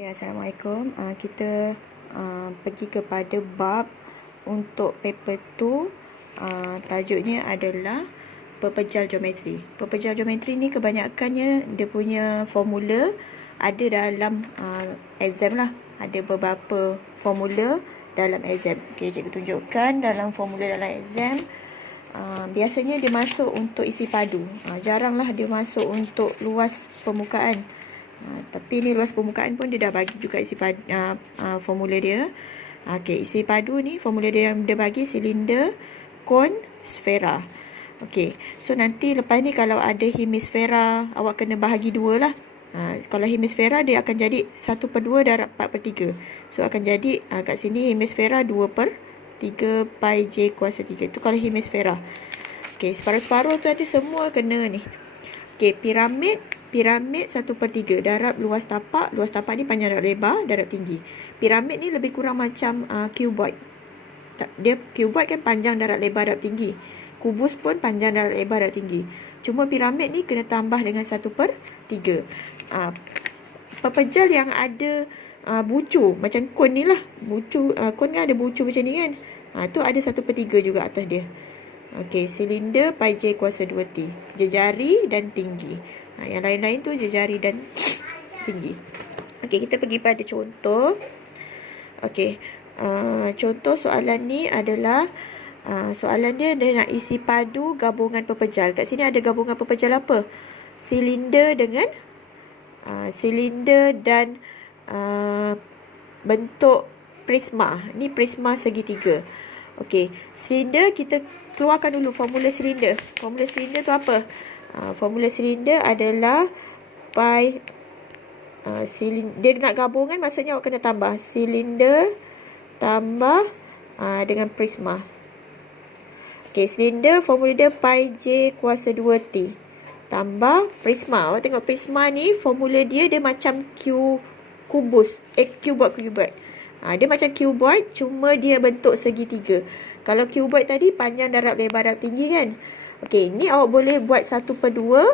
Okay, Assalamualaikum. Kita pergi kepada bab untuk paper 2. Tajuknya adalah pepejal geometri. Pepejal geometri ni kebanyakannya dia punya formula ada dalam exam lah. Ada beberapa formula dalam exam. Okay, cikgu tunjukkan dalam formula dalam exam. Biasanya dia masuk untuk isi padu. Jaranglah dia masuk untuk luas permukaan. Tapi ni luas permukaan pun dia dah bagi juga isi padu, formula dia. Okey, isi padu ni formula dia yang dia bagi silinder, kon, sfera. Okey, so nanti lepas ni kalau ada hemisfera, awak kena bahagi dua lah. Kalau hemisfera dia akan jadi 1/2 darab 4/3. So akan jadi kat sini hemisfera 2/3 pi j kuasa 3. Itu kalau hemisfera. Okey, separuh-separuh tu nanti semua kena ni. Okey, piramid 1/3 darab luas tapak ni panjang darab lebar darab tinggi. Piramid ni lebih kurang macam cuboid. Dia cuboid kan panjang darab lebar darab tinggi. Kubus pun panjang darab lebar darab tinggi. Cuma piramid ni kena tambah dengan 1/3. Pepejal yang ada bucu macam kon ni lah. Bucu kon kan ada bucu macam ni kan. Tu ada 1/3 juga atas dia. Okey, silinder pi j kuasa 2t. Jejari dan tinggi. Yang lain-lain tu jejari dan tinggi. Okey, kita pergi pada contoh. Okey, contoh soalan ni adalah soalan dia nak isi padu gabungan pepejal. Kat sini ada gabungan pepejal apa? Silinder dengan silinder dan bentuk prisma. Ni prisma segitiga. Okey, silinder kita keluarkan dulu formula silinder. Formula silinder tu apa? Formula silinder adalah pi dia nak gabungan, maksudnya awak kena tambah silinder tambah dengan prisma. Okey, silinder formula dia pi j kuasa 2t tambah prisma. Awak tengok prisma ni formula dia macam cuboid. Dia macam cuboid, cuma dia bentuk segitiga. Kalau cuboid tadi panjang darab lebar darab tinggi kan. Okey, ni awak boleh buat 1/2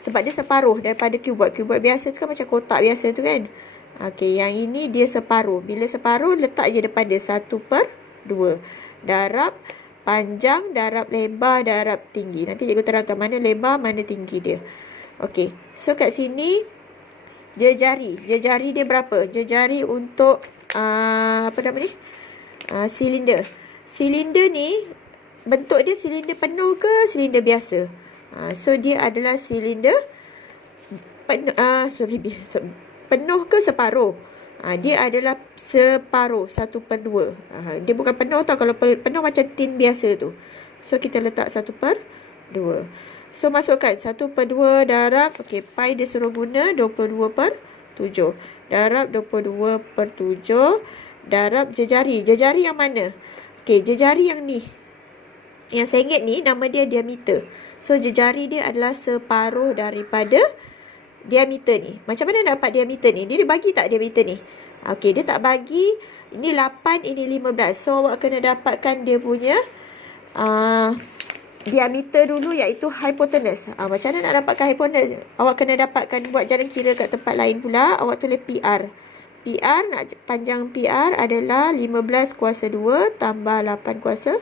sebab dia separuh daripada cuboid. Cuboid biasa tu kan macam kotak biasa tu kan. Okey, yang ini dia separuh. Bila separuh, letak je depan dia 1/2 darab panjang darab lebar darab tinggi. Nanti cikgu terangkan mana lebar mana tinggi dia. Okey, so kat sini jejari dia berapa? Jejari untuk apa nama ni? Silinder. Silinder ni bentuk dia silinder penuh ke silinder biasa? So dia adalah silinder penuh ke separuh? Dia adalah separuh 1/2. Dia bukan penuh tau. Kalau penuh macam tin biasa tu. So kita letak 1/2. So masukkan 1/2 darab, okey, pi dia suruh guna 22/7 darab 22/7 darab jejari. Jejari yang mana? Okey, jejari yang ni. Yang sengit ni nama dia diameter. So jejari dia adalah separuh daripada diameter ni. Macam mana dapat diameter ni? Dia bagi tak diameter ni? Okey, dia tak bagi. Ini 8, ini 15. So awak kena dapatkan dia punya diameter dulu, iaitu hypotenuse. Macam mana nak dapatkan hypotenuse? Awak kena dapatkan, buat jalan kira kat tempat lain pula. Awak tulis PR. PR, panjang PR adalah 15 kuasa 2 tambah 8 kuasa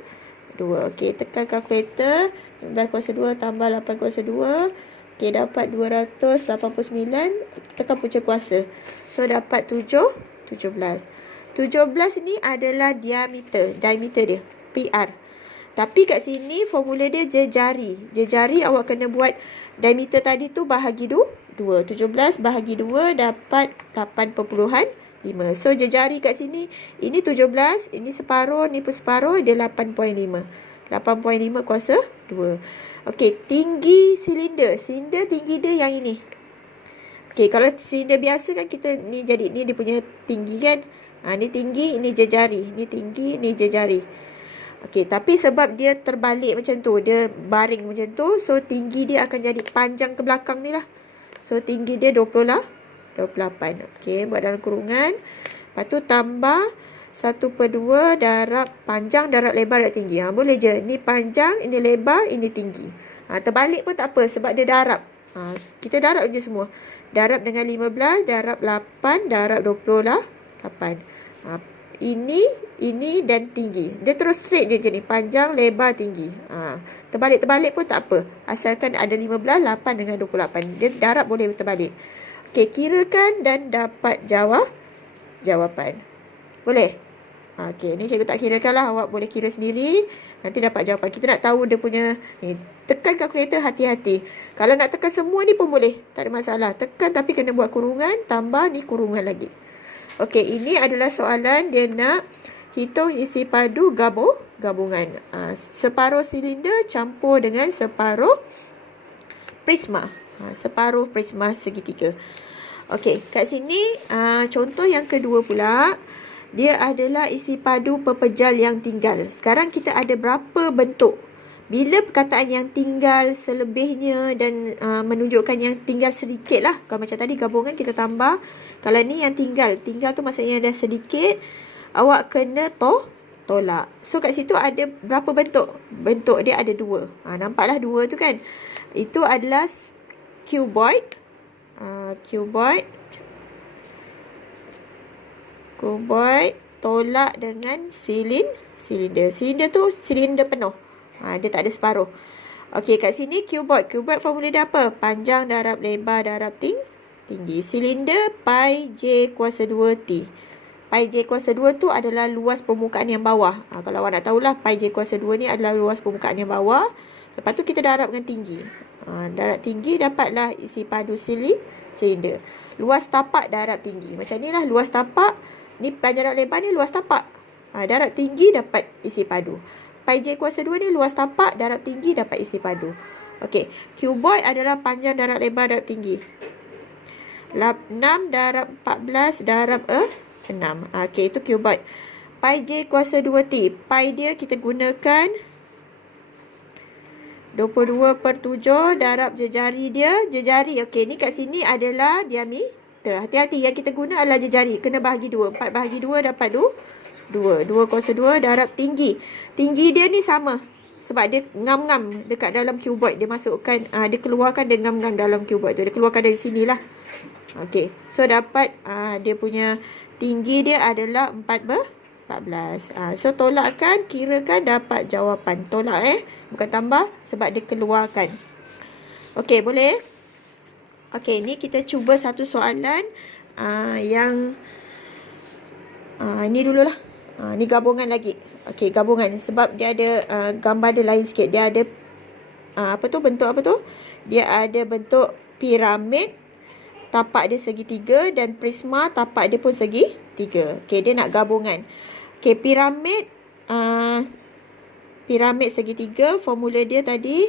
2. Okey, tekan kalkulator. 15 kuasa 2 tambah 8 kuasa 2. Okey, dapat 289. Tekan punca kuasa. So, dapat 17. 17 ni adalah diameter dia. PR. Tapi kat sini formula dia jejari. Jejari awak kena buat diameter tadi tu bahagi 2. 17 bahagi 2 dapat 8.5. So jejari kat sini, ini 17, ini separuh, ni pun separuh, dia 8.5. 8.5 kuasa 2. Okey, tinggi silinder. Silinder tinggi dia yang ini. Okey, kalau silinder biasa kan kita ni jadi ni dia punya tinggi kan. Ni tinggi, ini jejari. Ni tinggi, ni jejari. Okey, tapi sebab dia terbalik macam tu, dia baring macam tu, so tinggi dia akan jadi panjang ke belakang ni lah. So tinggi dia 28. Okey, buat dalam kurungan. Lepas tu tambah 1/2 darab panjang darab lebar darab tinggi. Boleh je. Ni panjang, ini lebar, ini tinggi. Terbalik pun tak apa sebab dia darab. Kita darab je semua. Darab dengan 15, darab 8, darab 28. Ini dan tinggi. Dia terus straight je ni. Panjang, lebar, tinggi. Terbalik-terbalik pun tak apa. Asalkan ada 15, 8 dengan 28. Dia darab boleh terbalik. Okey, kirakan dan dapat jawapan. Boleh? Okey, ni cikgu tak kirakan lah. Awak boleh kira sendiri. Nanti dapat jawapan. Kita nak tahu dia punya ni. Tekan kalkulator, hati-hati. Kalau nak tekan semua ni pun boleh. Tak ada masalah. Tekan tapi kena buat kurungan. Tambah ni kurungan lagi. Okey, ini adalah soalan dia nak hitung isi padu gabungan. Separuh silinder campur dengan separuh prisma. Separuh prisma segitiga. Okey, kat sini contoh yang kedua pula. Dia adalah isi padu pepejal yang tinggal. Sekarang kita ada berapa bentuk? Bila perkataan yang tinggal, selebihnya dan menunjukkan yang tinggal sedikit lah. Kalau macam tadi gabungan kita tambah. Kalau ni yang tinggal. Tinggal tu maksudnya ada sedikit. Awak kena tolak. So kat situ ada berapa bentuk? Bentuk dia ada 2. Nampaklah 2 tu kan. Itu adalah cuboid. Cuboid tolak dengan silinder. Silinder tu silinder penuh. Dia tak ada separuh. Okey, kat sini cuboid. Cuboid formula dia apa? Panjang darab lebar darab tinggi. Silinder pi j kuasa 2t. Pi j kuasa 2 tu adalah luas permukaan yang bawah. Kalau awak nak tahulah, pi j kuasa 2 ni adalah luas permukaan yang bawah. Lepas tu kita darab dengan tinggi. Darab tinggi dapatlah isi padu silinder. Luas tapak darab tinggi. Macam ni lah luas tapak. Ni panjang darab lebar ni luas tapak. Darab tinggi dapat isi padu. Pi j kuasa 2 ni luas tapak, darab tinggi dapat isi padu. Okey, cuboid adalah panjang darab lebar darab tinggi. 6 darab 14 darab 6. Okey, itu cuboid. Pi j kuasa 2t. Pi dia kita gunakan 22/7 darab jejari dia. Jejari, okey, ni kat sini adalah diameter. Hati-hati, yang kita guna adalah jejari. Kena bahagi 2. 4 bahagi 2 dapat 2 kuasa 2 darab tinggi. Tinggi dia ni sama. Sebab dia ngam-ngam dekat dalam cuboid. Dia masukkan, dia keluarkan dia ngam-ngam dalam cuboid tu. Dia keluarkan dari sini lah. Okey. So dapat dia punya tinggi dia adalah 14. So tolakkan, kirakan dapat jawapan. Tolak bukan tambah sebab dia keluarkan. Okey, boleh? Okey, ni kita cuba satu soalan yang ni dululah. Ni gabungan lagi. Okey, gabungan. Sebab dia ada gambar dia lain sikit. Dia ada bentuk apa tu? Dia ada bentuk piramid. Tapak dia segitiga. Dan prisma tapak dia pun segitiga. Okey, dia nak gabungan. Okey, piramid. Piramid segitiga. Formula dia tadi.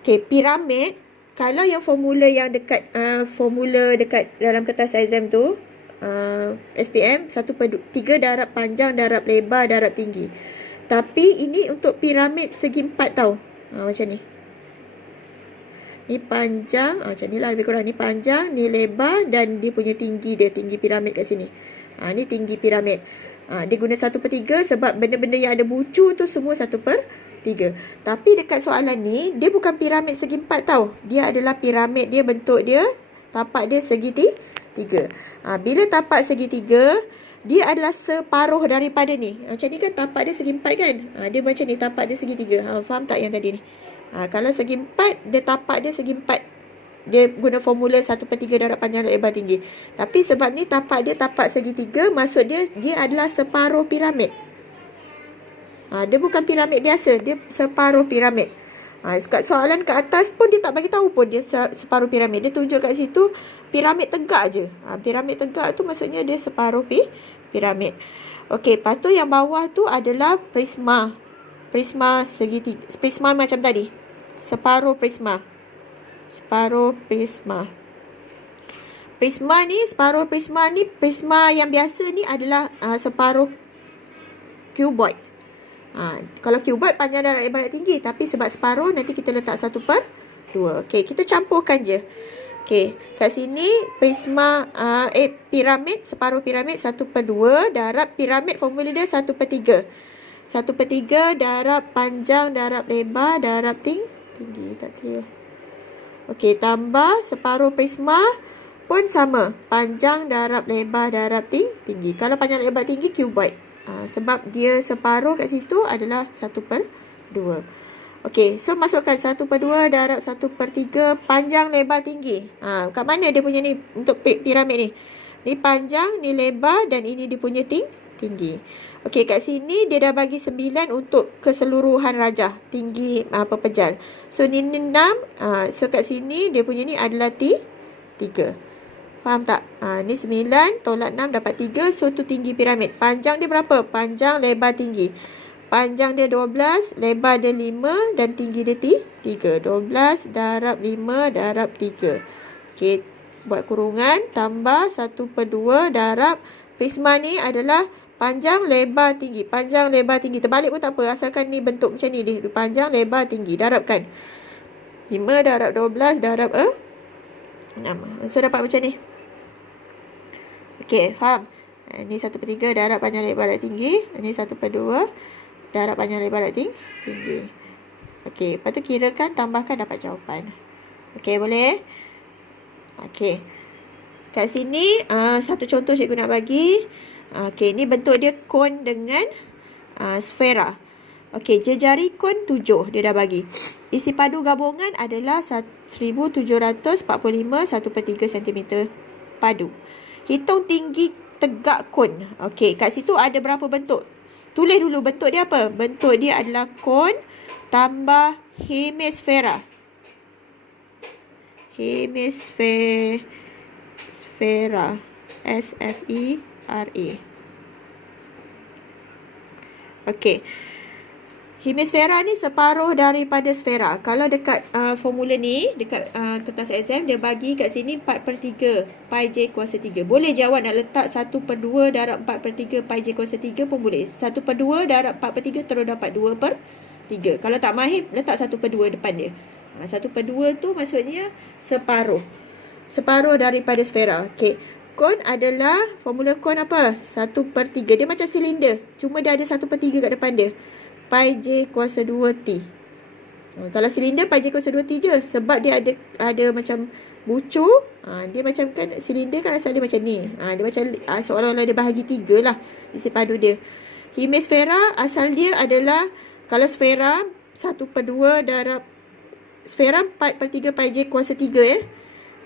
Okey, piramid. Kalau yang formula yang dekat formula dekat dalam kertas exam tu, SPM 1/3 darab panjang darab lebar darab tinggi. Tapi ini untuk piramid segi 4 tau. Macam ni. Ni panjang, macam ni lah lebih kurang. Ni panjang, ni lebar dan dia punya tinggi dia, tinggi piramid kat sini. Ni tinggi piramid. Dia guna 1/3 sebab benda-benda yang ada bucu tu semua 1/3. Tapi dekat soalan ni, dia bukan piramid segi 4 tau. Dia adalah piramid dia, bentuk dia, tapak dia segitiga. Bila tapak segitiga, dia adalah separuh daripada ni. Macam ni kan tapak dia segi 4 kan. Dia macam ni, tapak dia segitiga. Faham tak yang tadi ni? Kalau segi 4, dia tapak dia segi 4. Dia guna formula 1/3 darab panjang darab lebar tinggi. Tapi sebab ni tapak dia tapak segitiga, maksud dia adalah separuh piramid. Dia bukan piramid biasa, dia separuh piramid. Kat soalan kat atas pun dia tak bagi tahu pun dia separuh piramid. Dia tunjuk kat situ piramid tegak je. Piramid tegak tu maksudnya dia separuh piramid. Okey, lepas tu yang bawah tu adalah prisma. Prisma segitiga. Prisma macam tadi. Separuh prisma. Separuh prisma. Prisma ni, separuh prisma ni, prisma yang biasa ni adalah separuh cuboid. Kalau cuboid panjang darab lebar tinggi, tapi sebab separuh nanti kita letak 1/2. Okey, kita campurkan je. Okey, kat sini prisma piramid, separuh piramid 1/2 darab piramid formula dia 1/3. 1/3 darab panjang darab lebar darab tinggi. Tak clear. Okey, tambah separuh prisma pun sama. Panjang darab lebar darab tinggi. Kalau panjang lebar tinggi, cuboid. Sebab dia separuh kat situ adalah 1/2. Okey, so masukkan 1/2 darab 1/3 panjang lebar tinggi. Kat mana dia punya ni untuk piramid ni? Ni panjang, ni lebar dan ini dia punya tinggi. Okey, kat sini dia dah bagi 9 untuk keseluruhan rajah tinggi pepejal. So ni 6. So kat sini dia punya ni adalah 3. Faham tak? Ni 9 tolak 6 dapat 3. So tu tinggi piramid. Panjang dia berapa? Panjang lebar tinggi. Panjang dia 12, lebar dia 5 dan tinggi dia 3. 12 darab 5 darab 3. Okey, buat kurungan tambah 1/2 darab prisma ni adalah panjang lebar tinggi. Panjang lebar tinggi. Terbalik pun tak apa. Asalkan ni bentuk macam ni. Panjang lebar tinggi. Darabkan. 5 darab 12 darab 6. So dapat macam ni. Okey, faham? Ni 1/3 darab panjang lebar darab tinggi. Ni 1/2 darab panjang lebar darab tinggi. Okey, lepas tu kirakan, tambahkan, dapat jawapan. Okey, boleh? Okey. Kat sini satu contoh cikgu nak bagi. Okey, ni bentuk dia kon dengan sfera. Okey, jejari kon 7 dia dah bagi. Isi padu gabungan adalah 1745 1/3 cm padu. Hitung tinggi tegak kon. Okey, kat situ ada berapa bentuk? Tulis dulu bentuk dia apa? Bentuk dia adalah kon tambah hemisfera. Hemisfera. S-F-E-R-A. Okey. Hemisfera ni separuh daripada sfera. Kalau dekat formula ni, dekat kertas exam, dia bagi kat sini 4/3 pi j kuasa 3. Boleh jawab nak letak 1/2 darab 4/3 pi j kuasa 3 pun boleh. 1/2 darab 4/3 terus dapat 2/3. Kalau tak mahir, letak 1/2 depan dia. 1/2 tu maksudnya separuh. Separuh daripada sfera. Okey. Kon adalah, formula kon apa? 1/3. Dia macam silinder. Cuma dia ada 1/3 kat depan dia. Pi j kuasa 2t. Kalau silinder pi j kuasa 2t je. Sebab dia ada macam bucu. Dia macam kan silinder kan asal dia macam ni. Dia macam seolah-olah dia bahagi 3 lah isi padu dia. Hemisfera asal dia adalah, kalau sfera 1/2 darab sfera 4/3 pi j kuasa 3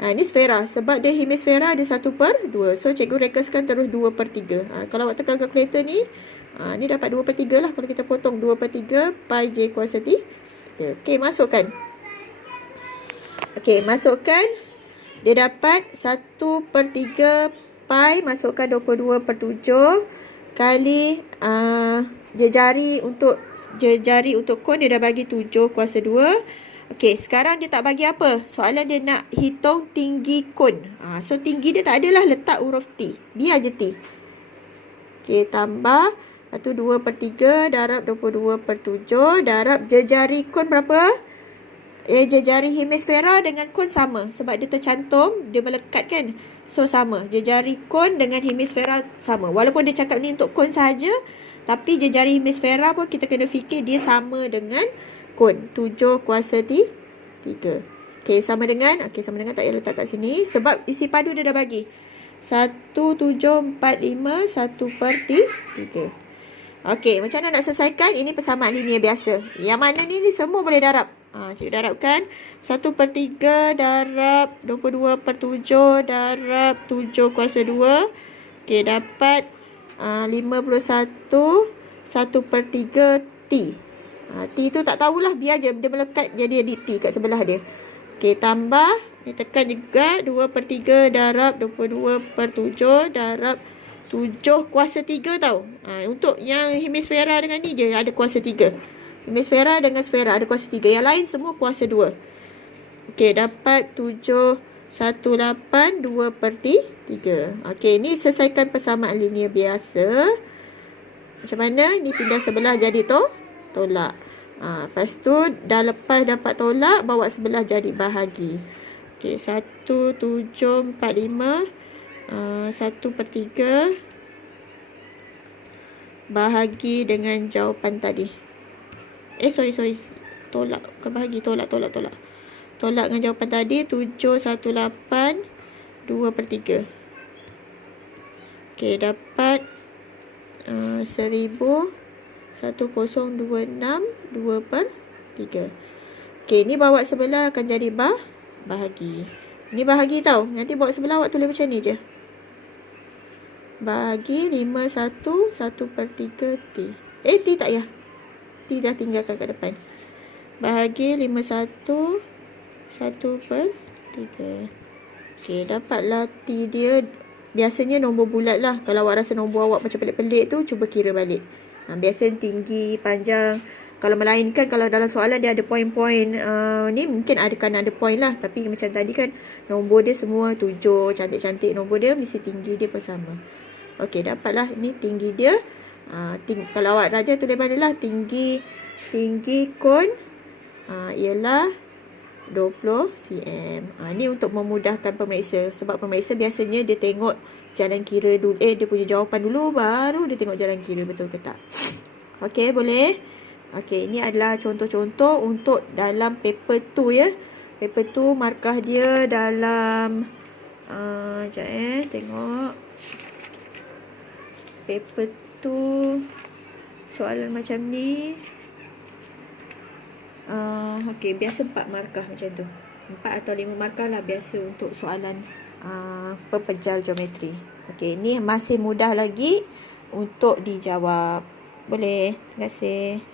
ini sfera. Sebab dia hemisfera ada 1/2. So cikgu rekaskan terus 2/3. Kalau awak tekan kalkulator ni, ni dapat 2/3 lah. Kalau kita potong 2/3 pi j kuasa 3. Okey, masukkan. Okey, masukkan. Dia dapat 1/3 pi, masukkan 22/7 kali jejari untuk kon dia dah bagi 7 kuasa 2. Okey, sekarang dia tak bagi apa. Soalan dia nak hitung tinggi kon. So tinggi dia tak adalah, letak huruf T. Biar je T. Okey, tambah 2/3 darab 22/7 darab jejari kon berapa? Jejari hemisfera dengan kon sama. Sebab dia tercantum, dia melekat kan. So sama. Jejari kon dengan hemisfera sama. Walaupun dia cakap ni untuk kon sahaja, tapi jejari hemisfera pun kita kena fikir dia sama dengan kon. 7 kuasa 3. Okey, sama dengan tak payah letak kat sini. Sebab isi padu dia dah bagi 1745 1/3. Okey, macam mana nak selesaikan? Ini persamaan linear biasa. Yang mana ni semua boleh darab. Cikgu darabkan. 1/3 darab 22/7 darab 7 kuasa 2. Okey, dapat 51 1/3 T. T tu tak tahulah, biar je dia melekat jadi T kat sebelah dia. Okey, tambah, ni tekan juga 2/3 darab 22/7 darab 7 kuasa 3 tau. Untuk yang hemisfera dengan ni je ada kuasa 3. Hemisfera dengan sfera ada kuasa 3. Yang lain semua kuasa 2. Okey, dapat 718 2/3. Okey, ni selesaikan persamaan linear biasa. Macam mana? Ni pindah sebelah jadi tolak. Lepas tu dah lepas dapat tolak, bawa sebelah jadi bahagi. Okey, 1745 1/3 bahagi dengan jawapan tadi. Sorry. Tolak. Bukan bahagi. Tolak. Tolak dengan jawapan tadi. 718 2/3. Okey, dapat 1026 2/3. Okey, ni bawa sebelah akan jadi bahagi. Ni bahagi tau. Nanti bawa sebelah awak tulis macam ni je. Bahagi 51 1/3 T. T tak ya? T dah tinggalkan kat depan. Bahagi 51 1/3. Okey, dapatlah T dia. Biasanya nombor bulat lah. Kalau awak rasa nombor awak macam pelik-pelik tu, cuba kira balik. Biasa tinggi, panjang. Kalau melainkan, kalau dalam soalan dia ada poin-poin, ni mungkin ada poin lah. Tapi macam tadi kan, nombor dia semua 7, cantik-cantik. Nombor dia mesti tinggi dia pun sama. Okey, dapatlah ni tinggi dia. Kalau awak raja tulis balik lah. Tinggi kon ialah 20 cm. Ni untuk memudahkan pemeriksa. Sebab pemeriksa biasanya dia tengok jalan kira dulu. Dia punya jawapan dulu, baru dia tengok jalan kira betul ke tak. Okey, boleh? Okey, ini adalah contoh-contoh untuk dalam paper 2 ya. Paper 2 markah dia dalam sekejap tengok. Paper 2 soalan macam ni. Okey, biasa 4 markah macam tu. 4 atau 5 markah lah biasa untuk soalan pepejal geometri. Okey, ni masih mudah lagi untuk dijawab. Boleh. Terima kasih.